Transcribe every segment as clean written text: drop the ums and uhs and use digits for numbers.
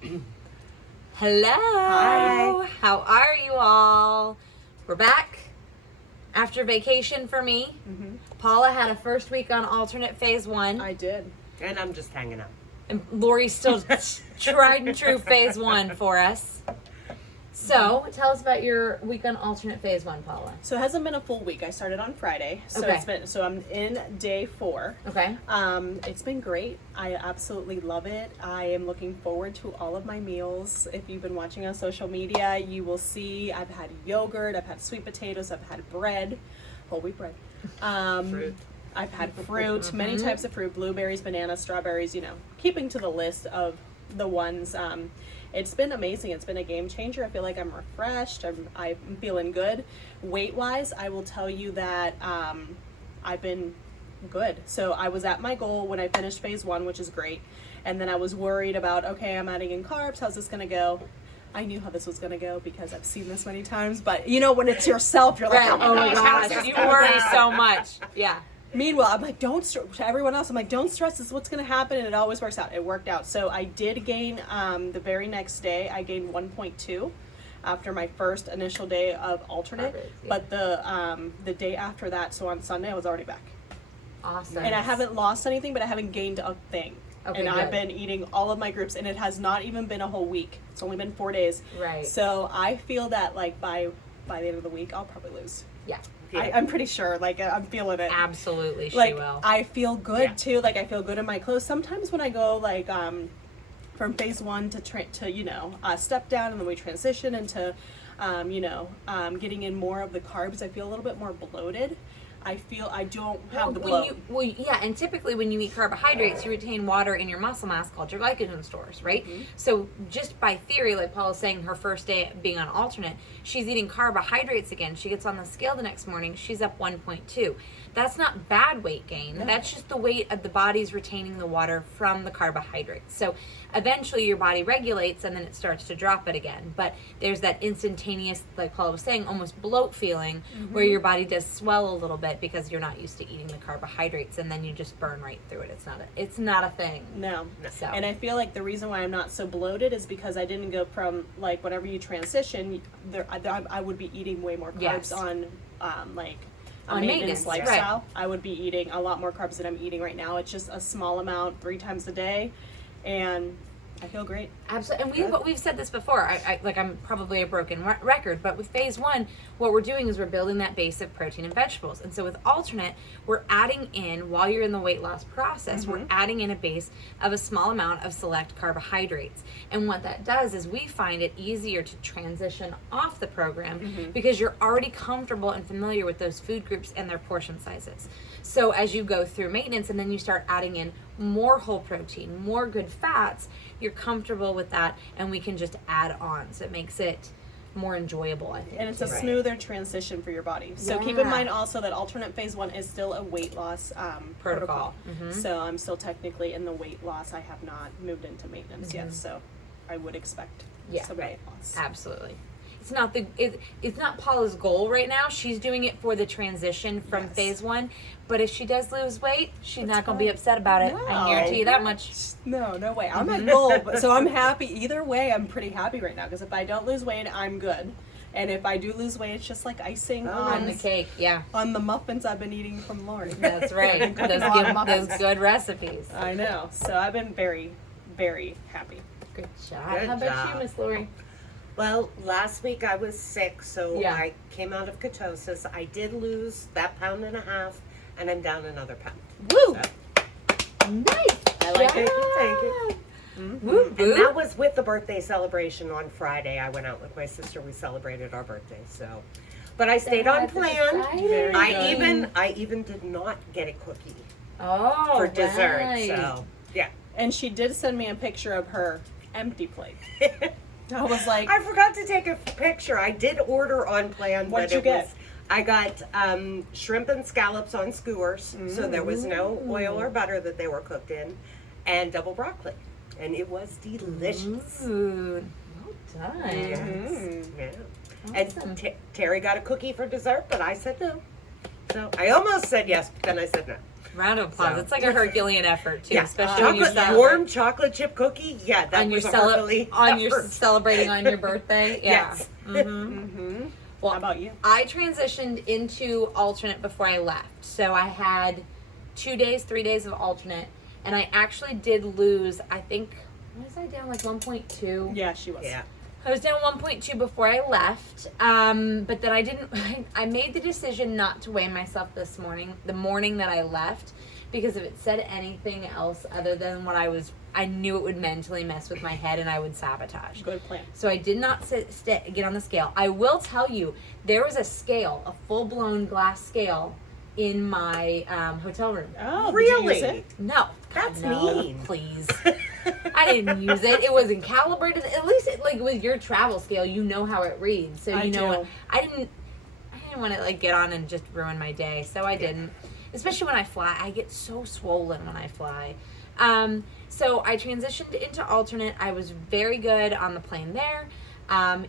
Hello. Hi. How are you all? We're back after vacation for me. Mm-hmm. Paula had a first week on alternate phase 1. I did. And I'm just hanging out. And Lori's still tried and true phase 1 for us. So, tell us about your week on alternate phase 1, Paula. So it hasn't been a full week. I started on Friday. So Okay. I'm in day 4. Okay. It's been great. I absolutely love it. I am looking forward to all of my meals. If you've been watching on social media, you will see I've had yogurt, I've had sweet potatoes, I've had bread, whole wheat bread. Fruit. I've had fruit, many types of fruit, blueberries, bananas, strawberries, keeping to the list of the ones. It's been amazing. It's been a game changer. I feel like I'm refreshed. I'm feeling good. Weight-wise, I will tell you that I've been good. So I was at my goal when I finished phase 1, which is great. And then I was worried about, okay, I'm adding in carbs. How's this going to go? I knew how this was going to go because I've seen this many times. But, when it's yourself, you're like, Oh my gosh, you worry so much. Yeah. Meanwhile, I'm like, don't stress. To everyone else, I'm like, don't stress. This is what's going to happen, and it always works out. It worked out. So I did gain, the very next day, I gained 1.2 after my first initial day of alternate. Perfect, yeah. But the day after that, so on Sunday, I was already back. Awesome. And I haven't lost anything, but I haven't gained a thing. Okay, and I've good. been eating all of my groups, and it has not even been a whole week. It's only been 4 days. Right. So I feel that, like, by the end of the week, I'll probably lose. Yeah. I'm pretty sure. Like, I'm feeling it. Absolutely, she Like, will. I feel good Yeah. too. Like, I feel good in my clothes. Sometimes when I go, like, from phase 1 to step down, and then we transition into getting in more of the carbs, I feel a little bit more bloated. I feel I don't have the bloat. And typically when you eat carbohydrates, you retain water in your muscle mass called your glycogen stores, right? Mm-hmm. So just by theory, like Paula's saying, her first day being on alternate, she's eating carbohydrates again. She gets on the scale the next morning, she's up 1.2. That's not bad weight gain. No. That's just the weight of the body's retaining the water from the carbohydrates. So eventually your body regulates and then it starts to drop it again. But there's that instantaneous, like Paula was saying, almost bloat feeling where your body does swell a little bit because you're not used to eating the carbohydrates, and then you just burn right through it. It's not a thing. No. So. And I feel like the reason why I'm not so bloated is because I didn't go from, like, whenever you transition, I would be eating way more carbs Yes. on On maintenance, lifestyle. right. I would be eating a lot more carbs than I'm eating right now. It's just a small amount 3 times a day, and I feel great. Absolutely, and we've said this before. I'm probably a broken record, but with phase 1, what we're doing is we're building that base of protein and vegetables. And so with alternate, we're adding in, while you're in the weight loss process, we're adding in a base of a small amount of select carbohydrates. And what that does is we find it easier to transition off the program because you're already comfortable and familiar with those food groups and their portion sizes. So as you go through maintenance and then you start adding in more whole protein, more good fats, you're comfortable with that, and we can just add on. So it makes it more enjoyable, I think. And it's a Right. smoother transition for your body. So keep in mind also that alternate phase 1 is still a weight loss protocol. So I'm still technically in the weight loss. I have not moved into maintenance yet, so I would expect some weight loss. Absolutely. It's not Paula's goal right now. She's doing it for the transition from Yes. phase 1. But if she does lose weight, she's not going to be fine. upset about it. I guarantee you that much. No way. I'm at goal, so I'm happy. Either way, I'm pretty happy right now because if I don't lose weight, I'm good. And if I do lose weight, it's just like icing On the cake, yeah. on the muffins I've been eating from Lori. That's right. those good recipes. I know. So I've been very, very happy. Good job. Good How about job. you, Miss Lori? Well, last week I was sick, so Yeah. I came out of ketosis. I did lose that 1.5 pounds, and I'm down another pound. Woo! So, Nice. I like it. Thank you. Woo, And woo. that was with the birthday celebration on Friday. I went out with my sister. We celebrated our birthday. So, but I stayed on That's plan. exciting. Very I even did not get a cookie Oh, for dessert. right. So yeah. And she did send me a picture of her empty plate. I was like, I forgot to take a picture. I did order on plan. What'd but you it get? Was, I got shrimp and scallops on skewers, so there was no oil or butter that they were cooked in, and double broccoli, and it was delicious. Ooh, well done. Yes. Yeah. Awesome. And Terry got a cookie for dessert, but I said no. So I almost said yes, but then I said no. Round of applause. So- It's like a Herculean effort too, Yeah, especially when you chocolate, celebrate warm chocolate chip cookie. Yeah, that on your was a Herculean effort. celebrating on your birthday. Yeah. Yes. Mm-hmm. Well, How about you? I transitioned into alternate before I left. So I had 3 days of alternate, and I actually did lose, I think, was I down like 1.2? Yeah, she was. Yeah. I was down 1.2 before I left, but then I didn't, I made the decision not to weigh myself the morning that I left, because if it said anything else other than what I knew it would mentally mess with my head and I would sabotage. Good plan. So I did not get on the scale. I will tell you, there was a scale, a full-blown glass scale in my hotel room. Oh, Really? Did you use it? No. That's no, mean. Please. I didn't use it. It wasn't calibrated. At least, with your travel scale, you know how it reads. So I you know do. what. I didn't want to get on and just ruin my day. So I didn't. Especially when I fly, I get so swollen when I fly. So I transitioned into alternate. I was very good on the plane there.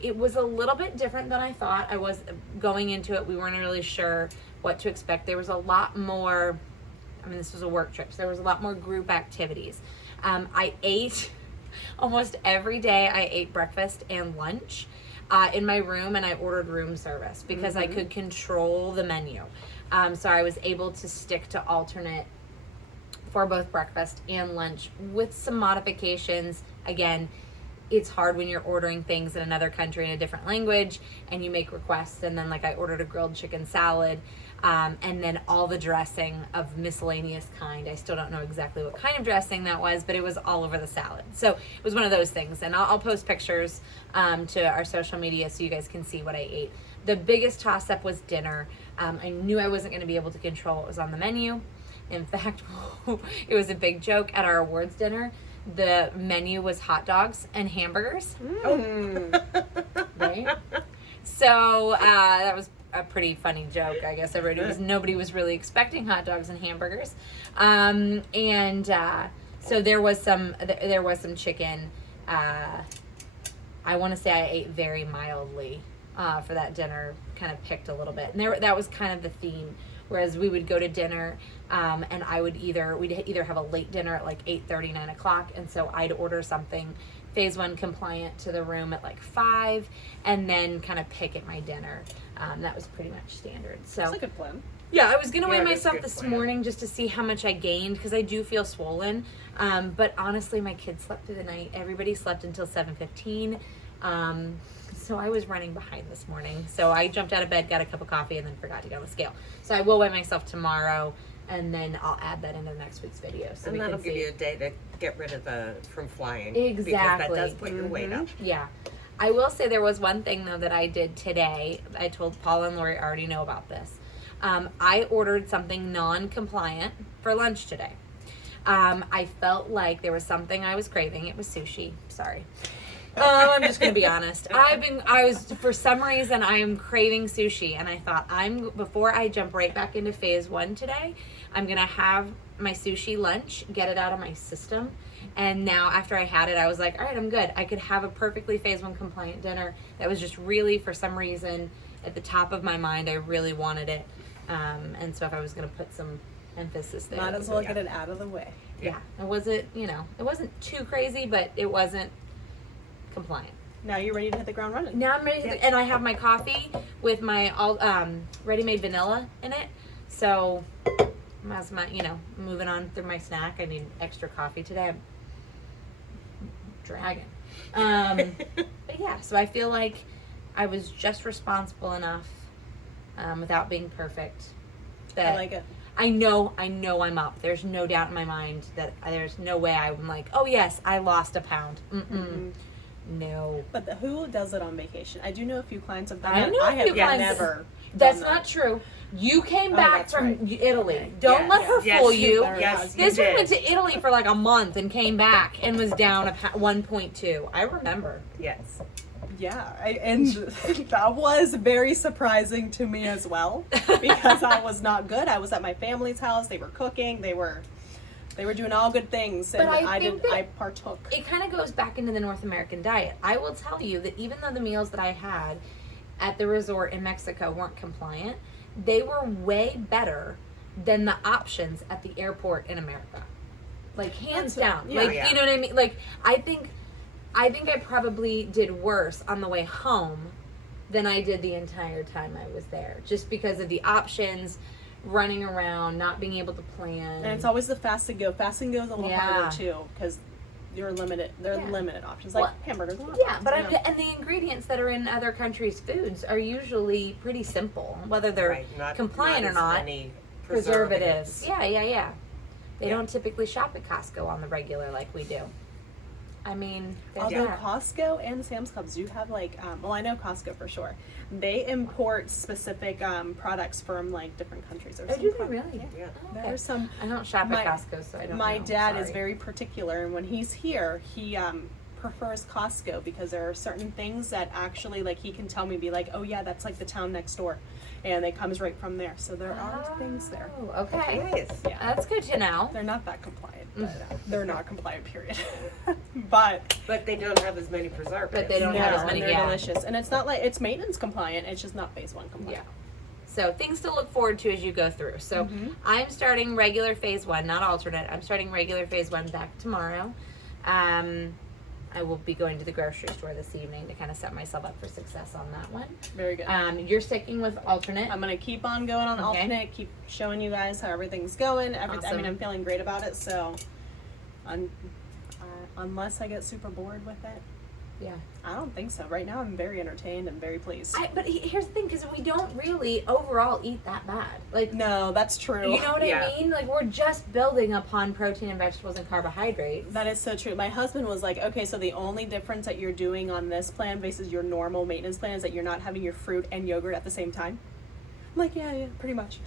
It was a little bit different than I thought. I was going into it. We weren't really sure what to expect. There was a lot more. This was a work trip, so there was a lot more group activities. I ate almost every day. I ate breakfast and lunch in my room, and I ordered room service because I could control the menu. So I was able to stick to alternate for both breakfast and lunch with some modifications. Again, it's hard when you're ordering things in another country in a different language and you make requests, and then I ordered a grilled chicken salad, and then all the dressing of miscellaneous kind. I still don't know exactly what kind of dressing that was, but it was all over the salad. So it was one of those things, and I'll post pictures to our social media so you guys can see what I ate. The biggest toss-up was dinner. I knew I wasn't going to be able to control what was on the menu. In fact, it was a big joke at our awards dinner. The menu was hot dogs and hamburgers. Right? So that was a pretty funny joke, I guess. Nobody was really expecting hot dogs and hamburgers. So there was some chicken. I want to say I ate very mildly for that dinner, kind of picked a little bit. And that was kind of the theme. Whereas we would go to dinner, and we'd either have a late dinner at 8:30, 9 o'clock, and so I'd order something phase 1 compliant to the room at 5, and then kind of pick at my dinner. That was pretty much standard. So That's a good plan. yeah, I was gonna weigh Yeah, that's myself good this plan. morning just to see how much I gained, because I do feel swollen. But honestly, my kids slept through the night. Everybody slept until 7:15. So I was running behind this morning. So I jumped out of bed, got a cup of coffee, and then forgot to get on the scale. So I will weigh myself tomorrow, and then I'll add that into next week's video. So And we that'll can give see. you a day to get rid of from flying. Exactly. Because that does put your weight up. Yeah. I will say there was one thing, though, that I did today. I told Paula and Lori already know about this. I ordered something non-compliant for lunch today. I felt like there was something I was craving. It was sushi. Sorry. I'm just gonna be honest. For some reason I am craving sushi, and I thought before I jump right back into phase 1 today, I'm gonna have my sushi lunch, get it out of my system. And now after I had it, I was like, all right, I'm good. I could have a perfectly phase 1 compliant dinner that was just really, for some reason, at the top of my mind, I really wanted it. And so if I was gonna put some emphasis there. Might as well get it out of the way. Yeah. It wasn't too crazy, but it wasn't compliant. Now you're ready to hit the ground running. Now I'm ready, and I have my coffee with my ready-made vanilla in it. So as my, moving on through my snack, I need extra coffee today. I'm dragging. But yeah, so I feel like I was just responsible enough, without being perfect. That I like it. I know I'm up. There's no doubt in my mind that there's no way I'm like, oh yes, I lost a pound. No. But who does it on vacation? I do know a few clients have done I that. know a I have few clients- never. That's done not true. You came Oh, back that's from right. Italy. Okay. Don't Yes, let her yes, fool you you. better. Yes, you This one did. went to Italy for like a month and came back and was down 1.2. I remember. Yes. Yeah, and that was very surprising to me as well, because I was not good. I was at my family's house. They were cooking. They were doing all good things, and But I partook. It kind of goes back into the North American diet. I will tell you that even though the meals that I had at the resort in Mexico weren't compliant, they were way better than the options at the airport in America. Like hands down. yeah. Like Yeah. you know what I mean? Like I think I probably did worse on the way home than I did the entire time I was there. Just because of the options, running around, not being able to plan. And it's always the fast and go. Fast and go is a little Yeah. harder too because you're limited. There are Yeah. limited options like Well, hamburgers. And hot yeah, dogs, but you know. and the ingredients that are in other countries' foods are usually pretty simple, whether they're Right, not, compliant or as not. many Preservatives. Yeah. They Yeah. don't typically shop at Costco on the regular like we do. I mean, there's Although that. Costco and Sam's Clubs do have like, well, I know Costco for sure. They import specific products from like different countries. There's Oh, some do they pro- really? Yeah. Yeah. Okay. There's some. I don't shop My- at Costco, so I don't My know. dad is Sorry. very particular, and when he's here, he prefers Costco because there are certain things that actually like he can tell me, be like, oh yeah, that's like the town next door, and it comes right from there. So there are things there. Oh, okay. Nice. Yeah. That's good to know. They're not that compliant, but they're not compliant, period. But But they don't have as many preservatives. But they don't have as no, many, and they're yeah. delicious, and it's not like it's maintenance compliant. It's just not phase 1 compliant. So things to look forward to as you go through. So I'm starting regular phase 1, not alternate. I'm starting regular phase 1 back tomorrow. I will be going to the grocery store this evening to kind of set myself up for success on that one. Very good. You're sticking with alternate. I'm gonna keep on going on Okay. alternate. Keep showing you guys how everything's going. I Awesome. mean, I'm feeling great about it. So, unless I get super bored with it, Yeah. I don't think so. Right now, I'm very entertained and very pleased. But here's the thing, because we don't really overall eat that bad. Like, No, that's true. you know what Yeah. I mean? Like, we're just building upon protein and vegetables and carbohydrates. That is so true. My husband was like, okay, so the only difference that you're doing on this plan versus your normal maintenance plan is that you're not having your fruit and yogurt at the same time. I'm like, yeah, pretty much.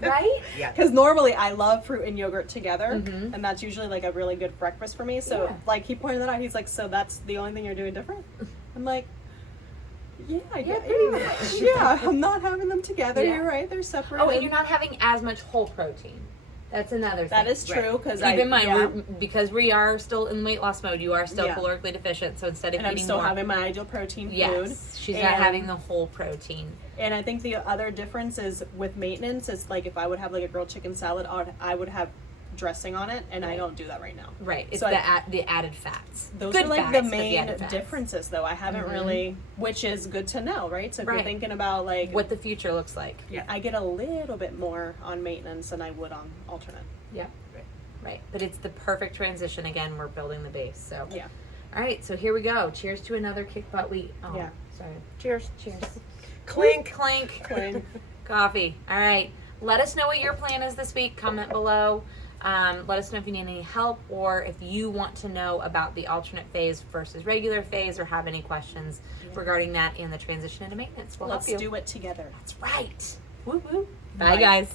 Right? Yeah. Because normally I love fruit and yogurt together, Mhm. and that's usually like a really good breakfast for me. So, Yeah. like, he pointed that out. He's like, so that's the only thing you're doing different? I'm like, yeah, I Yeah, get pretty much. Yeah, I'm not having them together. Yeah. You're right. They're separate. Oh, and you're not having as much whole protein. That's another thing. That is Right. true. Because Keep in mind, yeah, because we are still in weight loss mode, you are still Yeah. calorically deficient. So instead of and I'm eating still more, having my ideal protein food. yes, she's not And- having the whole protein. And I think the other difference is with maintenance is like if I would have like a grilled chicken salad, I would have dressing on it, and I Right. don't do that right now. Right. It's So the added fats. Those Good are like fats, the but main added fats. differences, though. I haven't Mhm. really, which is good to know, right? So if you're Right. thinking about like What the future looks like. Yeah. I get a little bit more on maintenance than I would on alternate. Yeah. Right. But it's the perfect transition. Again, we're building the base. So. Yeah. All right. So here we go. Cheers to another kick butt wheat. Oh, Yeah. Sorry. Cheers. Cheers. Clink. Clink. Clink. Coffee. All right. Let us know what your plan is this week. Comment below. Let us know if you need any help or if you want to know about the alternate phase versus regular phase or have any questions regarding that and the transition into maintenance. We'll Let's help you. do it together. That's right. Woo woo. Bye. Bye guys.